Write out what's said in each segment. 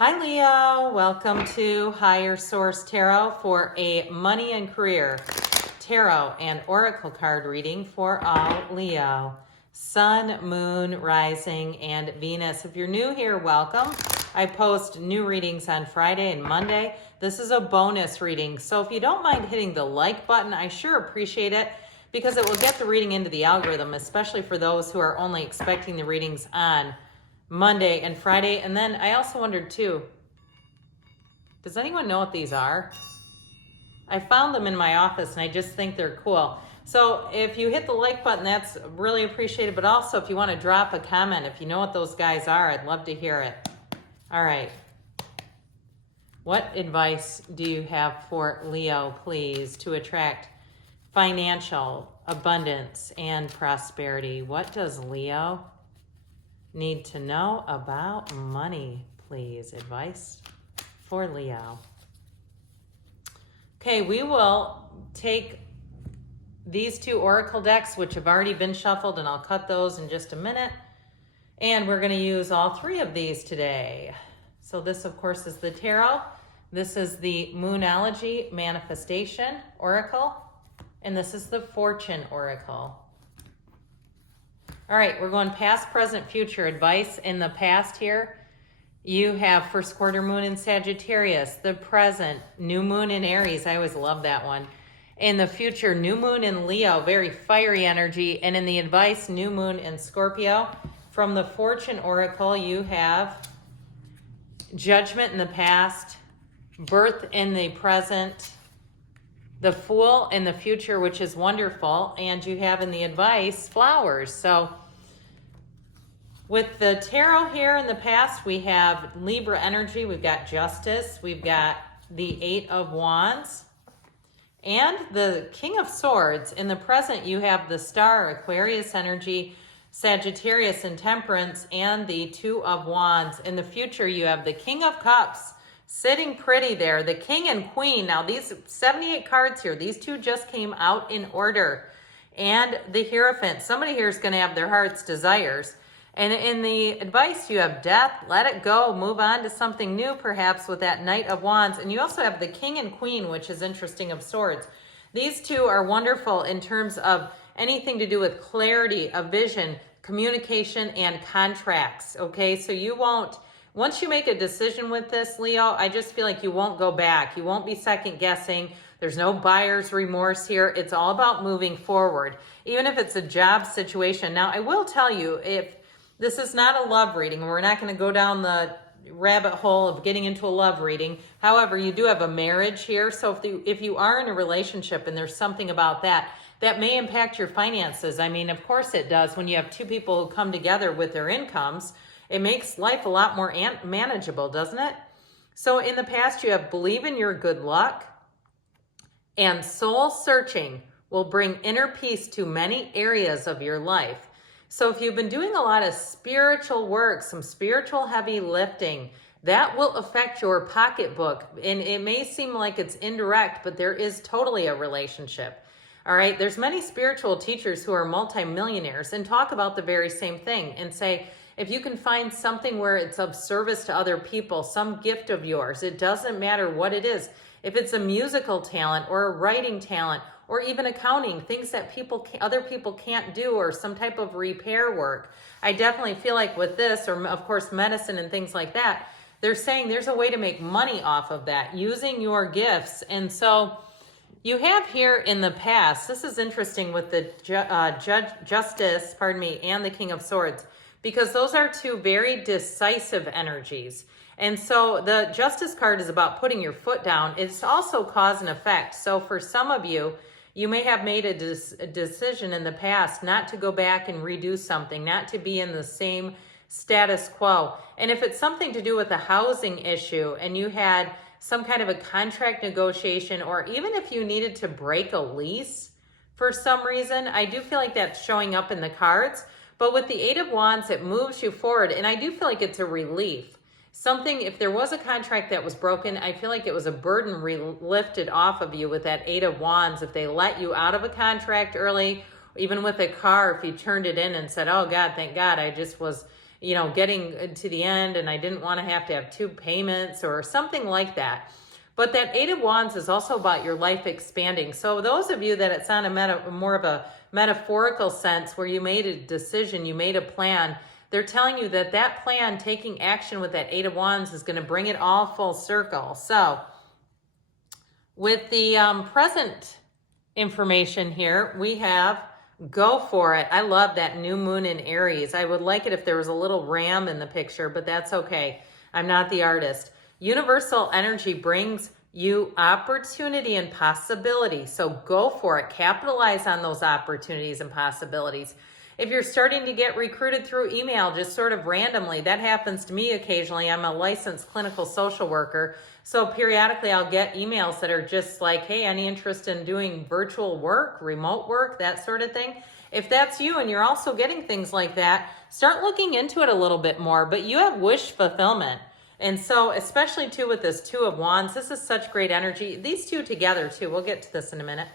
Hi Leo, welcome to Higher Source Tarot for a money and career tarot and oracle card reading for all Leo. Sun, Moon, Rising, and Venus. If you're new here, welcome. I post new readings on Friday and Monday. This is a bonus reading, so if you don't mind hitting the like button, I sure appreciate it because it will get the reading into the algorithm, especially for those who are only expecting the readings on Monday and Friday. And then I also wondered too, does anyone know what these are? I found them in my office and I just think they're cool. So if you hit the like button, that's really appreciated. But also if you want to drop a comment, if you know what those guys are, I'd love to hear it. All right. What advice do you have for Leo, please, to attract financial abundance and prosperity? What does Leo need to know about money, please? Advice for Leo. Okay, we will take these two oracle decks, which have already been shuffled, and I'll cut those in just a minute. And we're going to use all three of these today. So this, of course, is the tarot. This is the Moonology Manifestation Oracle. And this is the Fortune Oracle. All right, we're going past, present, future advice. In the past here, you have first quarter moon in Sagittarius. The present, new moon in Aries. I always love that one. In the future, new moon in Leo, very fiery energy. And in the advice, new moon in Scorpio. From the Fortune Oracle, you have Judgment in the past, Birth in the present, the Fool in the future, which is wonderful. And you have in the advice, Flowers. So with the tarot here in the past, we have Libra energy, we've got Justice, we've got the Eight of Wands, and the King of Swords. In the present, you have the Star, Aquarius energy, Sagittarius and Temperance, and the Two of Wands. In the future, you have the King of Cups, sitting pretty there, the King and Queen. Now, these 78 cards here, these two just came out in order. And the Hierophant. Somebody here is going to have their heart's desires. And in the advice, you have Death, let it go, move on to something new, perhaps, with that Knight of Wands. And you also have the King and Queen, which is interesting, of Swords. These two are wonderful in terms of anything to do with clarity of vision, communication, and contracts, okay? So you won't, once you make a decision with this, Leo, I just feel like you won't go back. You won't be second guessing. There's no buyer's remorse here. It's all about moving forward, even if it's a job situation. Now, I will tell you, if this is not a love reading, and we're not going to go down the rabbit hole of getting into a love reading. However, you do have a marriage here. So if you are in a relationship and there's something about that may impact your finances. I mean, of course it does. When you have two people who come together with their incomes, it makes life a lot more manageable, doesn't it? So in the past, you have believe in your good luck, and soul searching will bring inner peace to many areas of your life. So if you've been doing a lot of spiritual work, some spiritual heavy lifting, that will affect your pocketbook. And it may seem like it's indirect, but there is totally a relationship. All right, there's many spiritual teachers who are multimillionaires and talk about the very same thing and say, if you can find something where it's of service to other people, some gift of yours, it doesn't matter what it is. If it's a musical talent or a writing talent or even accounting, things that other people can't do, or some type of repair work. I definitely feel like with this, or of course medicine and things like that, they're saying there's a way to make money off of that using your gifts. And so you have here in the past, this is interesting with the Justice, and the King of Swords, because those are two very decisive energies. And so the Justice card is about putting your foot down. It's also cause and effect. So for some of you, you may have made a decision in the past not to go back and redo something, not to be in the same status quo. And if it's something to do with a housing issue and you had some kind of a contract negotiation, or even if you needed to break a lease for some reason, I do feel like that's showing up in the cards. But with the Eight of Wands, it moves you forward. And I do feel like it's a relief. Something, if there was a contract that was broken, I feel like it was a burden lifted off of you with that Eight of Wands. If they let you out of a contract early, even with a car, if you turned it in and said, oh God, thank God, I just was getting to the end and I didn't want to have 2 payments or something like that. But that Eight of Wands is also about your life expanding. So those of you that it's on more of a metaphorical sense where you made a decision, you made a plan, they're telling you that that plan, taking action with that Eight of Wands, is going to bring it all full circle. So with the present information here, we have go for it. I love that new moon in Aries. I would like it if there was a little ram in the picture, but that's okay. I'm not the artist. Universal energy brings you opportunity and possibility. So go for it. Capitalize on those opportunities and possibilities. If you're starting to get recruited through email, just sort of randomly, that happens to me occasionally. I'm a licensed clinical social worker. So periodically I'll get emails that are just like, hey, any interest in doing virtual work, remote work, that sort of thing. If that's you and you're also getting things like that, start looking into it a little bit more. But you have wish fulfillment. And so especially too with this Two of Wands, this is such great energy. These two together too, we'll get to this in a minute.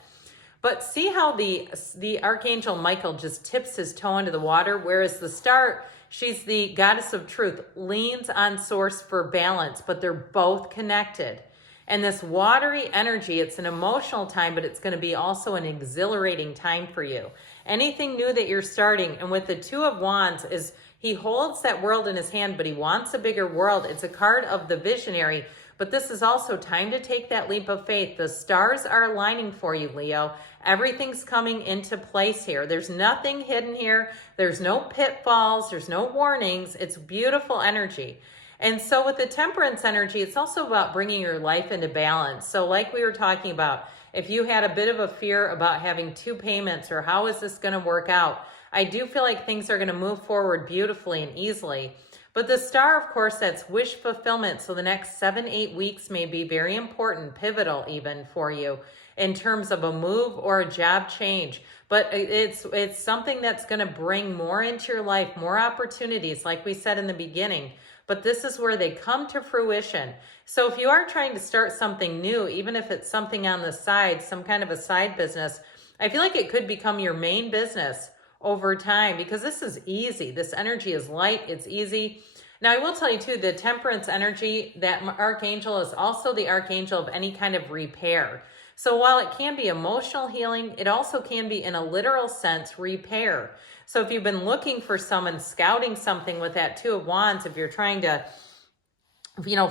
But see how the Archangel Michael just tips his toe into the water, whereas the star, she's the goddess of truth, leans on source for balance, but they're both connected. And this watery energy, it's an emotional time, but it's going to be also an exhilarating time for you. Anything new that you're starting, and with the Two of Wands is he holds that world in his hand, but he wants a bigger world. It's a card of the visionary, but this is also time to take that leap of faith. The stars are aligning for you, Leo. Everything's coming into place here. There's nothing hidden here. There's no pitfalls. There's no warnings. It's beautiful energy. And so with the Temperance energy, it's also about bringing your life into balance. So like we were talking about, if you had a bit of a fear about having 2 payments or how is this going to work out, I do feel like things are going to move forward beautifully and easily. But the star, of course, that's wish fulfillment. So the next 7-8 weeks may be very important, pivotal even for you in terms of a move or a job change. But it's something that's going to bring more into your life, more opportunities, like we said in the beginning. But this is where they come to fruition. So if you are trying to start something new, even if it's something on the side, some kind of a side business, I feel like it could become your main business over time because this is easy. This energy is light. It's easy. Now, I will tell you too, the Temperance energy, that archangel is also the archangel of any kind of repair. So while it can be emotional healing, it also can be in a literal sense repair. So if you've been looking for someone, scouting something with that Two of Wands, if you're trying to,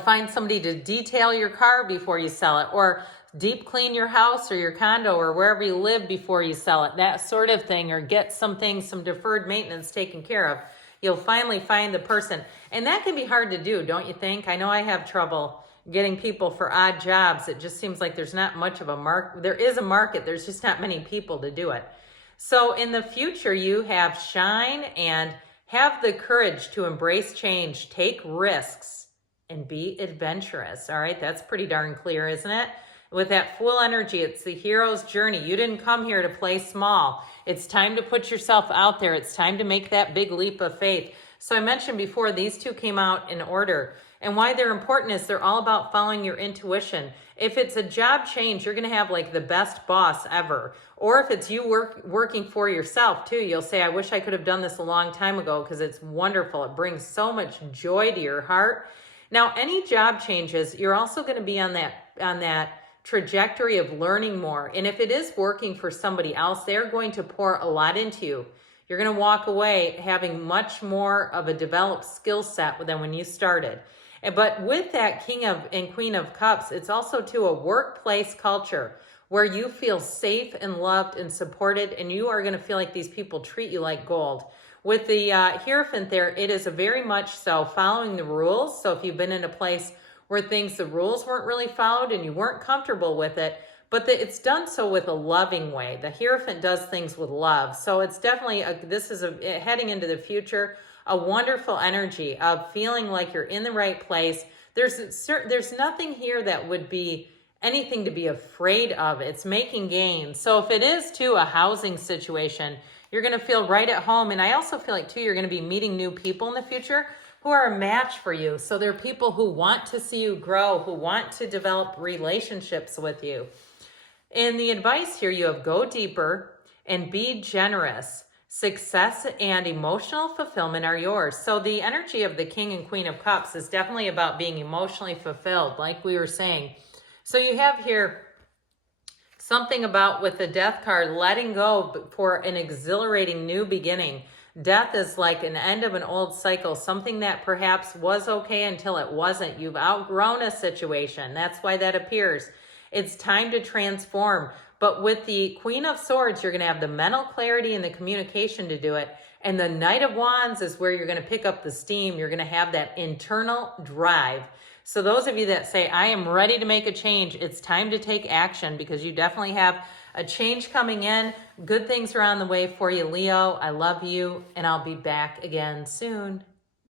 find somebody to detail your car before you sell it, or deep clean your house or your condo or wherever you live before you sell it, that sort of thing, or get some deferred maintenance taken care of, you'll finally find the person. And that can be hard to do, don't you think? I know I have trouble getting people for odd jobs. It just seems like there's not much of a market. There is a market, there's just not many people to do it. So in the future, you have shine and have the courage to embrace change, take risks, and be adventurous. All right, that's pretty darn clear, isn't it? With that Fool energy, it's the hero's journey. You didn't come here to play small. It's time to put yourself out there. It's time to make that big leap of faith. So I mentioned before, these two came out in order. And why they're important is they're all about following your intuition. If it's a job change, you're going to have like the best boss ever. Or if it's you working for yourself too, you'll say, I wish I could have done this a long time ago because it's wonderful. It brings so much joy to your heart. Now, any job changes, you're also going to be on that trajectory of learning more. And if it is working for somebody else, they're going to pour a lot into you. You're going to walk away having much more of a developed skill set than when you started. But with that King of and Queen of Cups, it's also to a workplace culture where you feel safe and loved and supported, and you are going to feel like these people treat you like gold. With the Hierophant there, it is a very much so following the rules. So if you've been in a place where the rules weren't really followed and you weren't comfortable with it, but it's done so with a loving way. The Hierophant does things with love. So it's definitely, heading into the future, a wonderful energy of feeling like you're in the right place. There's nothing here that would be anything to be afraid of. It's making gains. So if it is too a housing situation, you're going to feel right at home. And I also feel like too, you're going to be meeting new people in the future who are a match for you. So they're people who want to see you grow, who want to develop relationships with you. In the advice here, you have go deeper and be generous. Success and emotional fulfillment are yours. So the energy of the King and Queen of Cups is definitely about being emotionally fulfilled, like we were saying. So you have here something about, with the Death card, letting go for an exhilarating new beginning. Death is like an end of an old cycle, something that perhaps was okay until it wasn't. You've outgrown a situation. That's why that appears. It's time to transform. But with the Queen of Swords, you're going to have the mental clarity and the communication to do it. And the Knight of Wands is where you're going to pick up the steam. You're going to have that internal drive. So those of you that say, I am ready to make a change, it's time to take action, because you definitely have a change coming in. Good things are on the way for you, Leo. I love you, and I'll be back again soon.